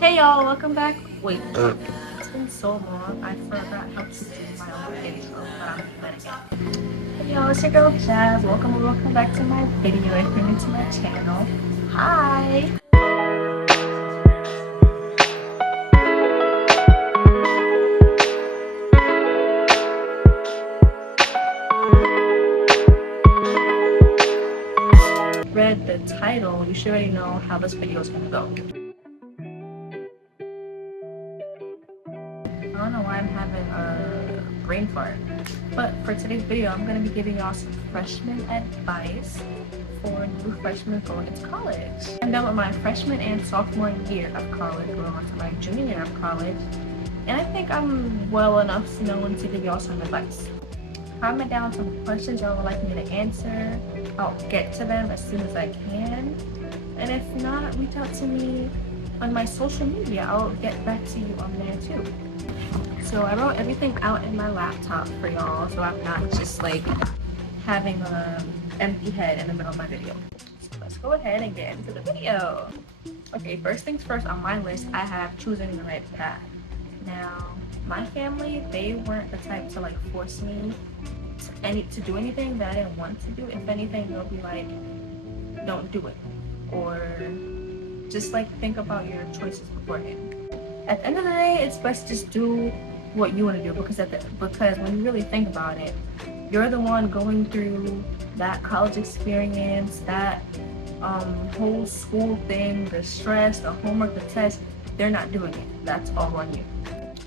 Hey y'all, welcome back. Wait, it's been so long, I forgot how to do my own intro, but I'm doing it again. Hey y'all, it's your girl Jazz. Welcome back to my video if you're new to my channel. Hi! Read the title, you should already know how this video is gonna go. I don't know why I'm having a brain fart. But for today's video, I'm going to be giving y'all some freshman advice for new freshmen going into college. I'm done with my freshman and sophomore year of college, going on to my junior year of college. And I think I'm well enough known to give y'all some advice. Comment down some questions y'all would like me to answer. I'll get to them as soon as I can. And if not, reach out to me on my social media. I'll get back to you on there too. So I wrote everything out in my laptop for y'all, so I'm not just like having an empty head in the middle of my video. So let's go ahead and get into the video. Okay, first things first, on my list, I have choosing the right path. Now, my family, they weren't the type to like force me to do anything that I didn't want to do. If anything, they'll be like, don't do it. Or just like think about your choices beforehand. At the end of the day, it's best to just do what you want to do, because when you really think about it, you're the one going through that college experience, that whole school thing, the stress, the homework, the test. They're not doing it. That's all on you.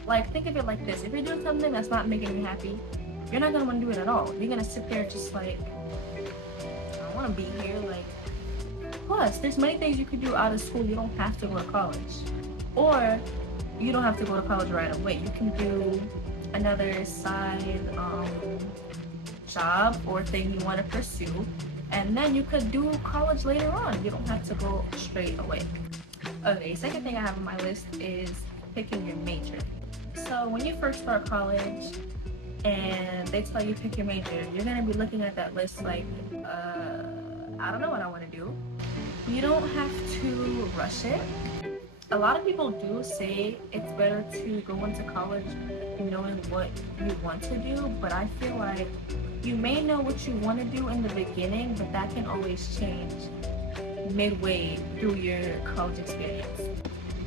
Like, think of it like this: if you're doing something that's not making you happy, you're not gonna want to do it at all. You're gonna sit there just like, I don't want to be here. Like, plus, there's many things you could do out of school. You don't have to go to college, or you don't have to go to college right away. You can do another side job or thing you want to pursue, and then you could do college later on. You don't have to go straight away. Okay, second thing I have on my list is picking your major. So when you first start college and they tell you pick your major, you're gonna be looking at that list like, I don't know what I want to do. You don't have to rush it. A lot of people do say it's better to go into college knowing what you want to do, but I feel like you may know what you want to do in the beginning, but that can always change midway through your college experience.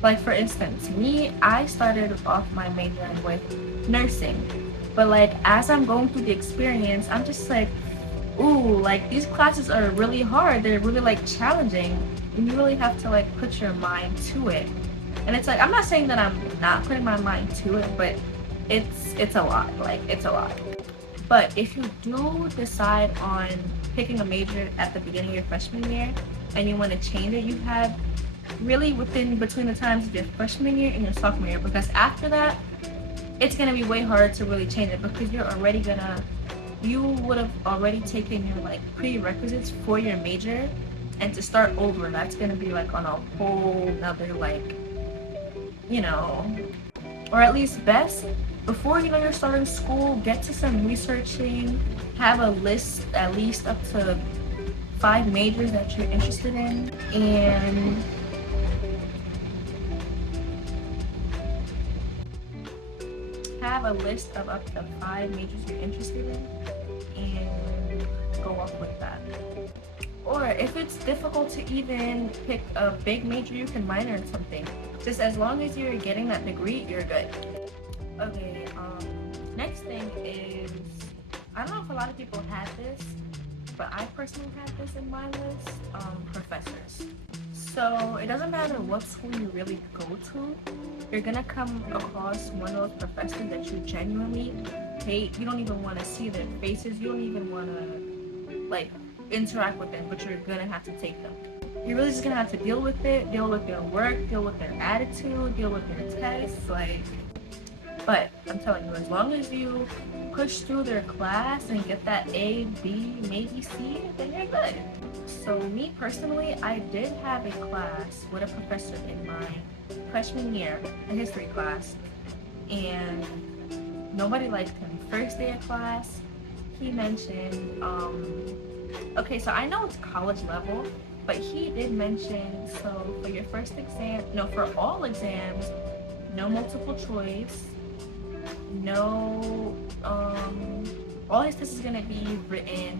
Like, for instance, me, I started off my major with nursing, but like as I'm going through the experience, I'm just like, ooh, like these classes are really hard. They're really like challenging. And you really have to like put your mind to it. And it's like, I'm not saying that I'm not putting my mind to it, but it's a lot. Like, it's a lot. But if you do decide on picking a major at the beginning of your freshman year and you want to change it, you have really between the times of your freshman year and your sophomore year, because after that it's going to be way harder to really change it, because you would have already taken your like prerequisites for your major, and to start over, that's gonna be like on a whole nother like, or at least best, before you're starting school, get to some researching, have a list at least up to 5 majors that you're interested in, and have a list of up to 5 majors you're interested in and go off with that. Or if it's difficult to even pick a big major, you can minor in something. Just as long as you're getting that degree, you're good. Okay, next thing is, I don't know if a lot of people had this, but I personally had this in my list, professors. So it doesn't matter what school you really go to, you're gonna come across one of those professors that you genuinely hate. You don't even want to see their faces. You don't even want to like interact with them, but you're gonna have to take them. You're really just gonna have to deal with it, deal with their work, deal with their attitude, deal with their tests, like. But I'm telling you, as long as you push through their class and get that A, B, maybe C, then you're good. So me personally, I did have a class with a professor in my freshman year, a history class, and nobody liked him. First day of class, he mentioned, okay, so I know it's college level, But he did mention, so for your first exam, no, for all exams, no multiple choice, no, all his tests is gonna be written,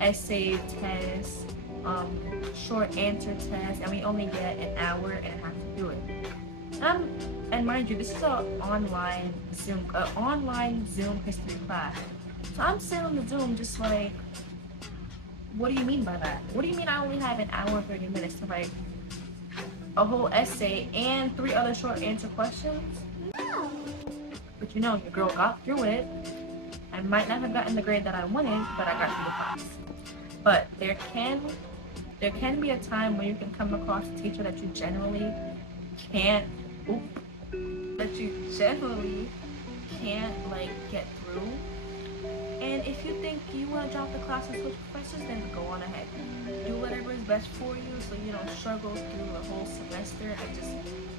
essay test, short answer test, and we only get an hour and a half to do it. And mind you, this is an online Zoom history class. So I'm sitting on the Zoom just like, what do you mean by that? What do you mean I only have an hour and 30 minutes to write a whole essay and 3 other short answer questions? No. But you know, your girl got through it. I might not have gotten the grade that I wanted, but I got through the class. But there can be a time where you can come across a teacher that you generally can't like get through. And if you think you want to drop the class and switch professors, then go on ahead. Do whatever is best for you so you don't struggle through a whole semester and just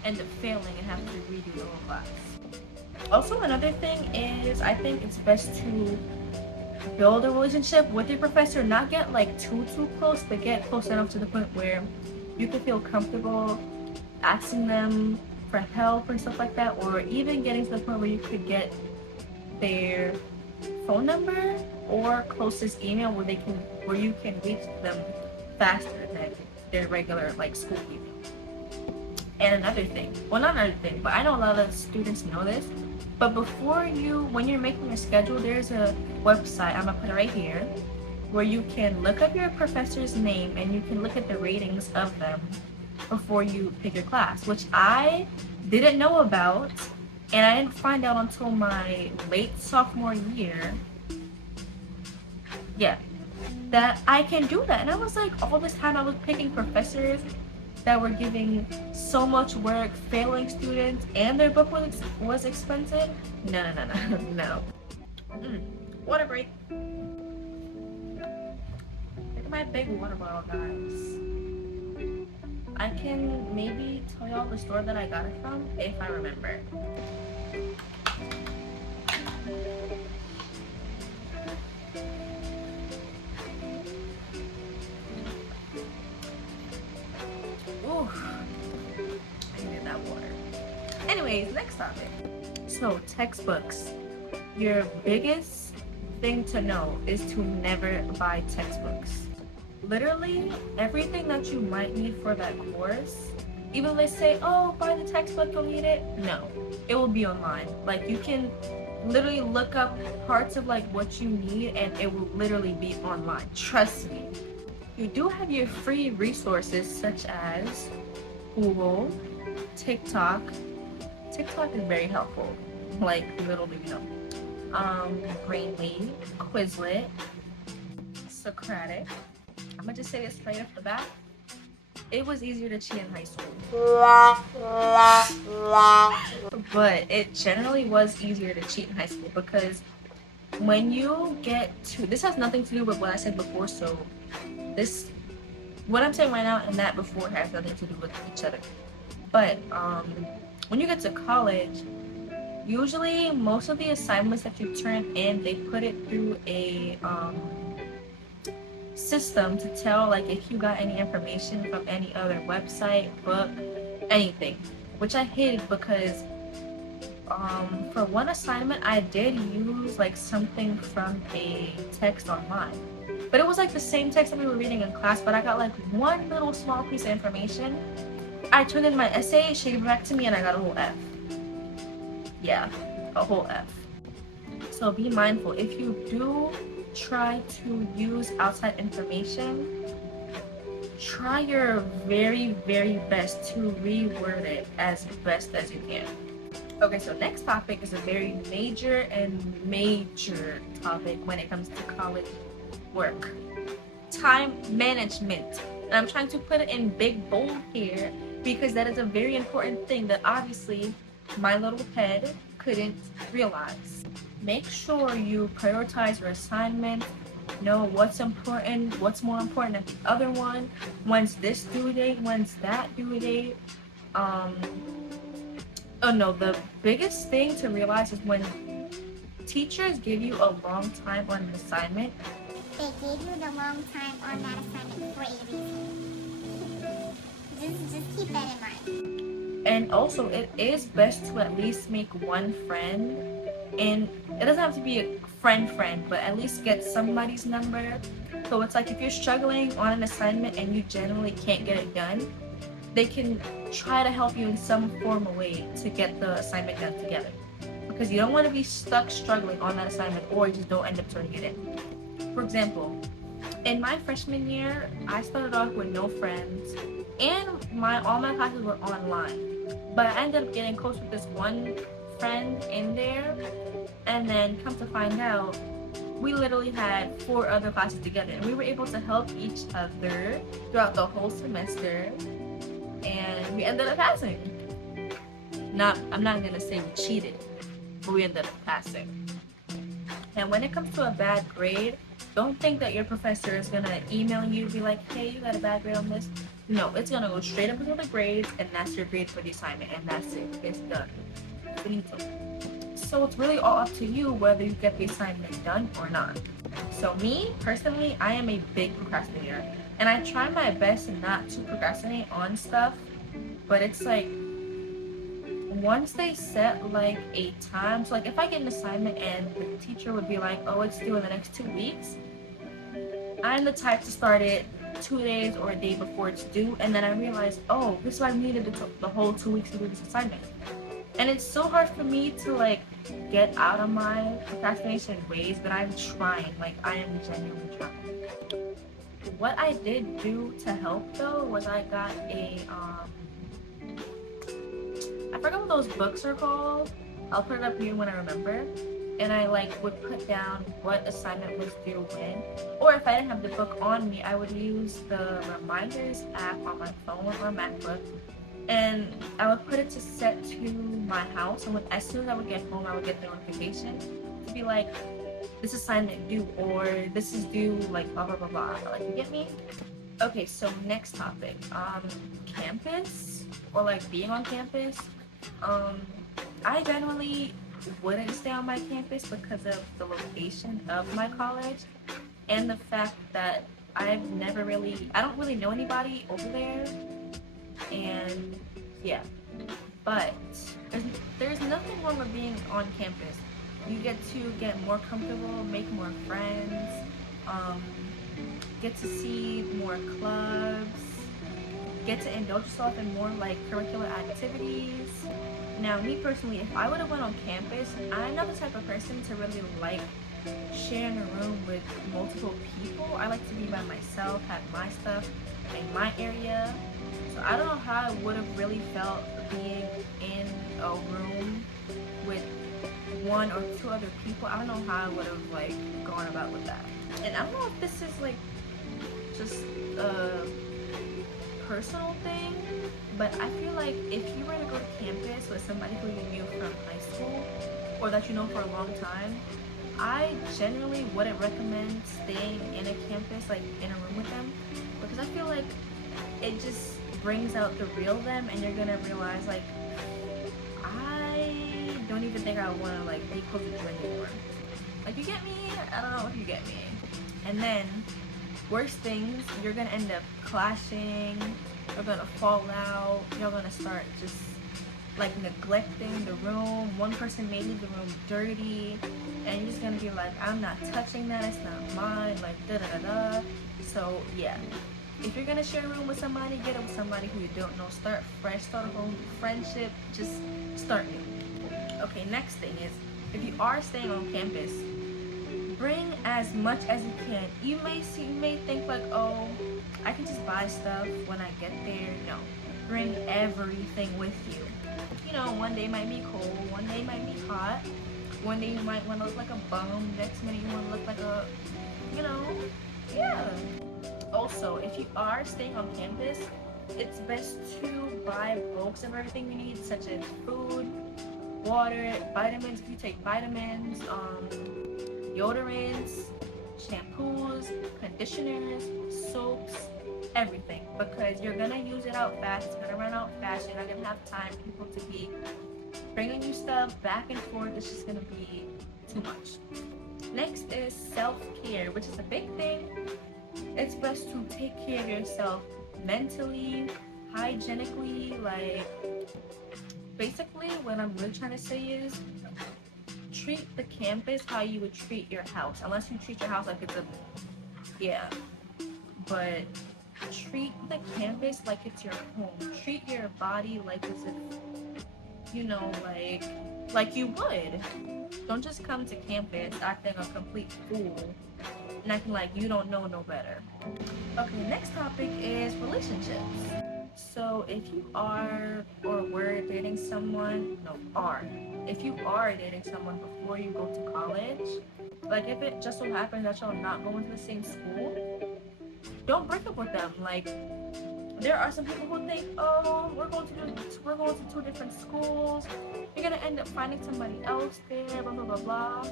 end up failing and have to redo the whole class. Also, another thing is I think it's best to build a relationship with your professor, not get like too close, but get close enough to the point where you can feel comfortable asking them for help and stuff like that, or even getting to the point where you could get their phone number or closest email where you can reach them faster than their regular like school email. And another thing, well, not another thing, but I know a lot of students know this, but when you're making a schedule, there's a website, I'm gonna put it right here, where you can look up your professor's name and you can look at the ratings of them before you pick your class, which I didn't know about, and I didn't find out until my late sophomore year. Yeah, that I can do that. And I was like, all this time I was picking professors that were giving so much work, failing students, and their book was expensive. No. Water break. Look at my big water bottle, guys. I can maybe tell y'all the store that I got it from if I remember. Ooh, I needed that water. Anyways, next topic. So, textbooks. Your biggest thing to know is to never buy textbooks. Literally, everything that you might need for that course, even let's say, oh, buy the textbook, you'll need it. No, it will be online. Like, you can literally look up parts of like what you need and it will literally be online. Trust me. You do have your free resources such as Google, TikTok. TikTok is very helpful. Like, little do you know. Brainly, Quizlet, Socratic. I'm gonna just say this straight off the bat. It was easier to cheat in high school. But it generally was easier to cheat in high school because when you get to, this has nothing to do with what I said before, so what I'm saying right now and that before has nothing to do with each other. But when you get to college, usually most of the assignments that you turn in, they put it through a system to tell like if you got any information from any other website, book, anything, which I hated because for one assignment I did use like something from a text online, but it was like the same text that we were reading in class, but I got like one little small piece of information. I turned in my essay, she gave it back to me, and I got a whole F. Yeah, a whole F. So be mindful. If you do try to use outside information, try your very, very best to reword it as best as you can. Okay, so next topic is a very major topic when it comes to college work. Time management. And I'm trying to put it in big bold here because that is a very important thing that obviously my little head couldn't realize. Make sure you prioritize your assignment, know what's important, what's more important than the other one, when's this due date, when's that due date. The biggest thing to realize is when teachers give you a long time on an assignment, they gave you the long time on that assignment for a reason. Just keep that in mind. And also, it is best to at least make one friend, and it doesn't have to be a friend, but at least get somebody's number. So it's like if you're struggling on an assignment and you generally can't get it done, they can try to help you in some form or way to get the assignment done together. Because you don't want to be stuck struggling on that assignment or you just don't end up turning it in. For example, in my freshman year, I started off with no friends and all my classes were online. But I ended up getting close with this one friend in there, and then come to find out, we literally had 4 other classes together, and we were able to help each other throughout the whole semester, and we ended up passing. I'm not gonna say we cheated, but we ended up passing. And when it comes to a bad grade, don't think that your professor is gonna email you to be like, hey, you got a bad grade on this. No, it's gonna go straight up into the grades, and that's your grade for the assignment, and that's it. It's done. Finito. So it's really all up to you whether you get the assignment done or not. So me, personally, I am a big procrastinator, and I try my best not to procrastinate on stuff, but it's like, once they set like a time, so like if I get an assignment and the teacher would be like, oh, it's due in the next 2 weeks, I'm the type to start it 2 days or a day before it's due, and then I realize, oh, this is why I needed the whole 2 weeks to do this assignment. And it's so hard for me to like get out of my procrastination ways, but I'm trying. Like, I am genuinely trying. What I did do to help though was I got I forgot what those books are called. I'll put it up here when I remember. And I like would put down what assignment was due when. Or if I didn't have the book on me, I would use the reminders app on my phone or MacBook. And I would put it to set to my house. And as soon as I would get home, I would get the notification to be like, this assignment due, or this is due, like blah, blah, blah, blah. Like, you get me? Okay, so next topic. Campus, or like being on campus. I generally wouldn't stay on my campus because of the location of my college and the fact that I don't really know anybody over there, and yeah. But there's nothing wrong with being on campus. You get to get more comfortable, make more friends, get to see more clubs, get to indulge yourself in more like curricular activities. Now, me personally, if I would have went on campus, I'm not the type of person to really like sharing a room with multiple people. I like to be by myself, have my stuff in my area. So I don't know how I would have really felt being in a room with 1 or 2 other people. I don't know how I would have like gone about with that. And I don't know if this is like just a personal thing, but I feel like if you were to go to campus with somebody who you knew from high school or that you know for a long time, I generally wouldn't recommend staying in a campus, like in a room with them, because I feel like it just brings out the real them, and you're gonna realize like, I don't even think I want to like be close to you anymore. Like, you get me? I don't know if you get me. And then worst things, you're gonna end up clashing, you're gonna fall out, you're gonna start just like neglecting the room. One person may leave the room dirty, and you're just gonna be like, I'm not touching that, it's not mine, like da da da da. So yeah, if you're gonna share a room with somebody, get it with somebody who you don't know. Start fresh, start a whole friendship, just start new. Okay, next thing is, if you are staying on campus, bring as much as you can. You may think like, oh, I can just buy stuff when I get there. No, bring everything with you. You know, one day might be cold, one day might be hot, one day you might want to look like a bum, next minute you want to look like a, you know, yeah. Also, if you are staying on campus, it's best to buy bulks of everything you need, such as food, water, vitamins, if you take vitamins, deodorants, shampoos, conditioners, soaps, everything, because you're gonna use it out fast. It's gonna run out fast. You're not gonna have time for people to be bringing you stuff back and forth. It's just gonna be too much. Next is self-care, which is a big thing. It's best to take care of yourself mentally, hygienically, like, basically what I'm really trying to say is treat the campus how you would treat your house, unless you treat your house like it's a, yeah, but treat the campus like it's your home. Treat your body like as if, you know, like you would. Don't just come to campus acting a complete fool and acting like you don't know no better. Okay, next topic is relationships. So if you are or were dating someone, no, are. If you are dating someone before you go to college, like if it just so happens that y'all not going to the same school, don't break up with them. Like, there are some people who think, oh, we're going to two different schools. You're gonna end up finding somebody else there, blah blah blah blah.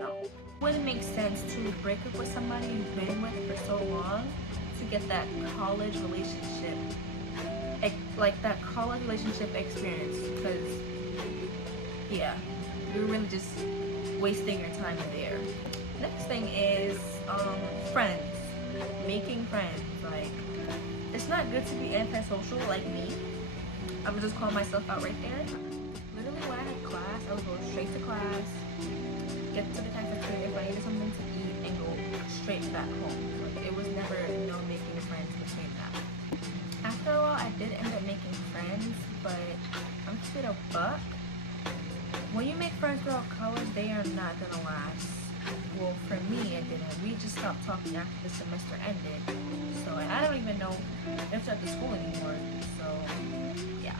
No, wouldn't make sense to break up with somebody you've been with for so long to get that college relationship, like that college relationship experience. Because yeah, you're really just wasting your time there. Next thing is friends, making friends. Like, it's not good to be antisocial like me. I'm gonna just call myself out right there. Literally, when I had class, I would go straight to class, get to the cafeteria if I needed something to eat, and go straight back home. Like, it was never no making friends between that. After a while, I did end up making friends, but I'm just a buck. When you make friends throughout college, they are not gonna last. Well, for me, it didn't. We just stopped talking after the semester ended. So I don't even know if they're at the school anymore. So yeah.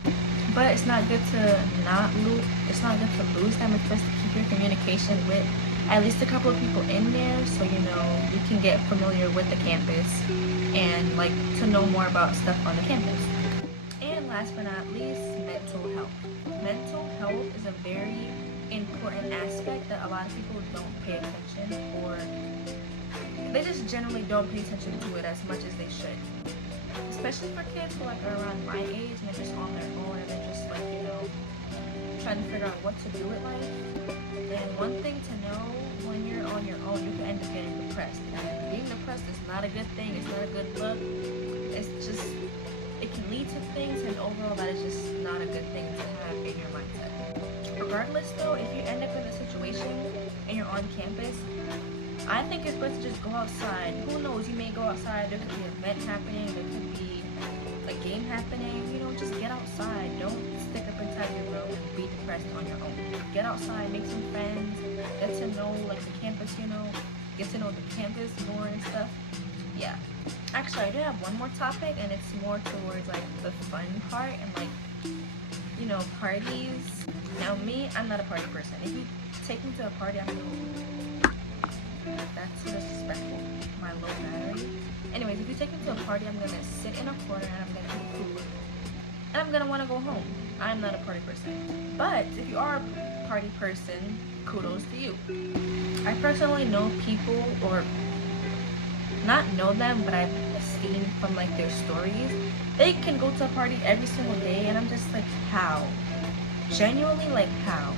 But it's not good to not lose. It's not good to lose them. It's best to keep your communication with at least a couple of people in there, so you know you can get familiar with the campus and like to know more about stuff on the campus. And last but not least, mental health. Mental health is a very important aspect that a lot of people don't pay attention, or they just generally don't pay attention to it as much as they should. Especially for kids who like are around my age and they're just on their own and they're just like, you know, trying to figure out what to do with life. And one thing to know, when you're on your own, you can end up getting depressed. And being depressed is not a good thing. It's not a good look. It's just, it can lead to things, and overall that is just not a good thing to have in your mindset. Regardless though, if you end up in a situation and you're on campus, I think it's best to just go outside. Who knows, you may go outside, there could be an event happening, there could be a game happening, you know, just get outside. Don't stick up inside your room and be depressed on your own. Get outside, make some friends, get to know like the campus, you know, get to know the campus more and stuff. Yeah. Actually, I do have one more topic, and it's more towards like the fun part and like, you know, parties. Now me, I'm not a party person. If you take me to a party, I'm gonna, that's disrespectful. My low battery. Anyways, if you take me to a party, I'm gonna sit in a corner and I'm gonna eat food. And I'm gonna wanna go home. I'm not a party person. But if you are a party person, kudos to you. I personally know people, or not know them, but I've seen from like their stories, they can go to a party every single day, and I'm just like, how? Genuinely, like, how?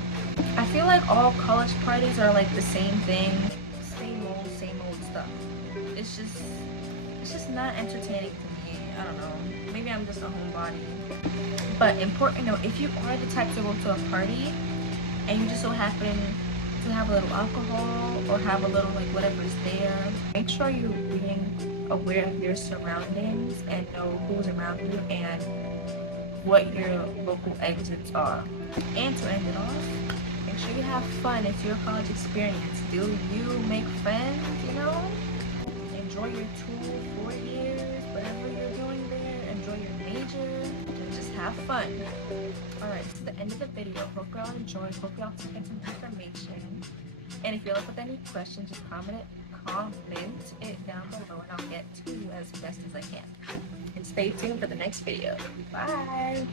I feel like all college parties are like the same thing, same old stuff. It's just not entertaining to me. I don't know, maybe I'm just a homebody. But important note, if you are the type to go to a party and you just so happen to have a little alcohol or have a little like whatever's there, make sure you're being aware of your surroundings and know who's around you and what your local exits are. And to end it off, make sure you have fun. It's your college experience. Do you make friends, you know? Enjoy your 2-4 years, whatever you're doing there. Enjoy your major. And just have fun. Alright, this is the end of the video. Hope y'all enjoyed. Hope y'all took in some information. And if you're left with any questions, just comment it down below and I'll get to you as best as I can. And stay tuned for the next video. Bye!